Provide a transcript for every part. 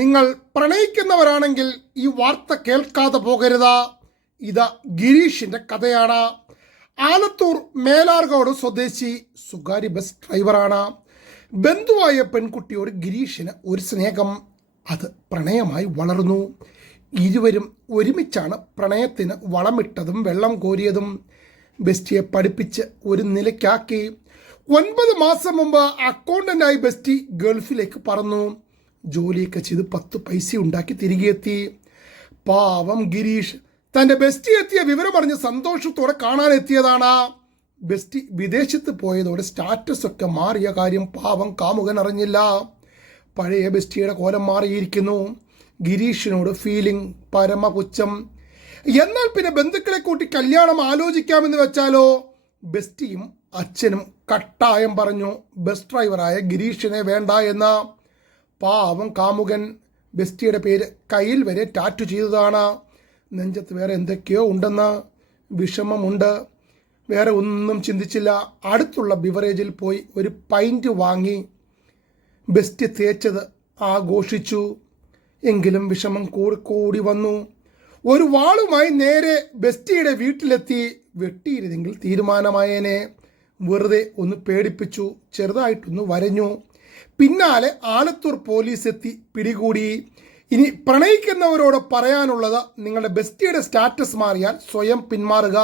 നിങ്ങൾ പ്രണയിക്കുന്നവരാണെങ്കിൽ ഈ വാർത്ത കേൾക്കാതെ പോകരുത്. ഇത് ഗിരീഷിൻ്റെ കഥയാണ്. ആലത്തൂർ മേലാർകോട് സ്വദേശി സ്വകാര്യ ബസ് ഡ്രൈവറാണ്. ബന്ധുവായ പെൺകുട്ടിയോട് ഗിരീഷിന് ഒരു സ്നേഹം, അത് പ്രണയമായി വളർന്നു. ഇരുവരും ഒരുമിച്ചാണ് പ്രണയത്തിന് വളമിട്ടതും വെള്ളം കോരിയതും. ബെസ്റ്റിയെ പഠിപ്പിച്ച് ഒരു നിലയ്ക്കാക്കി. 9 മാസം മുമ്പ് അക്കൗണ്ടൻ്റായി ബെസ്റ്റി ഗൾഫിലേക്ക് പറന്നു. ജോലിയൊക്കെ ചെയ്ത് 10 പൈസ ഉണ്ടാക്കി തിരികെ എത്തി. പാവം ഗിരീഷ് തൻ്റെ ബെസ്റ്റി എത്തിയ വിവരമറിഞ്ഞ് സന്തോഷത്തോടെ കാണാനെത്തിയതാണ്. ബെസ്റ്റി വിദേശത്ത് പോയതോടെ സ്റ്റാറ്റസ് ഒക്കെ മാറിയ കാര്യം പാവം കാമുകൻ അറിഞ്ഞില്ല. പഴയ ബെസ്റ്റിയുടെ കോലം മാറിയിരിക്കുന്നു. ഗിരീഷിനോട് ഫീലിംഗ് പരമപുച്ഛം. എന്നാൽ പിന്നെ ബന്ധുക്കളെ കൂട്ടി കല്യാണം ആലോചിക്കാമെന്ന് വെച്ചാലോ? ബെസ്റ്റിയും അച്ഛനും കട്ടായം പറഞ്ഞു ബസ് ഡ്രൈവറായ ഗിരീഷിനെ വേണ്ട എന്ന്. പാവം കാമുകൻ ബെസ്റ്റിയുടെ പേര് കയ്യിൽ വരെ ടാറ്റു ചെയ്തതാണ്. നെഞ്ചത്ത് വേറെ എന്തൊക്കെയോ ഉണ്ടെന്ന് വിഷമമുണ്ട്. വേറെ ഒന്നും ചിന്തിച്ചില്ല. അടുത്തുള്ള ബിവറേജിൽ പോയി ഒരു പൈൻറ്റ് വാങ്ങി ബെസ്റ്റി തേച്ചത് ആഘോഷിച്ചു. എങ്കിലും വിഷമം കൂടി വന്നു. ഒരു വാളുമായി നേരെ ബെസ്റ്റിയുടെ വീട്ടിലെത്തി. വെട്ടിയിരുന്നെങ്കിൽ തീരുമാനമായേനെ. വെറുതെ ഒന്ന് പേടിപ്പിച്ചു, ചെറുതായിട്ടൊന്ന് വരഞ്ഞു. പിന്നാലെ ആലത്തൂർ പോലീസ് എത്തി പിടികൂടി. ഇനി പ്രണയിക്കുന്നവരോട് പറയാനുള്ളത്, നിങ്ങളുടെ ബെസ്റ്റിയുടെ സ്റ്റാറ്റസ് മാറിയാൽ സ്വയം പിന്മാറുക.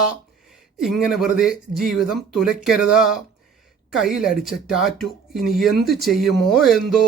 ഇങ്ങനെ വെറുതെ ജീവിതം തുലയ്ക്കരുത്. കയ്യിലടിച്ച ടാറ്റു ഇനി എന്ത് ചെയ്യുമോ എന്തോ.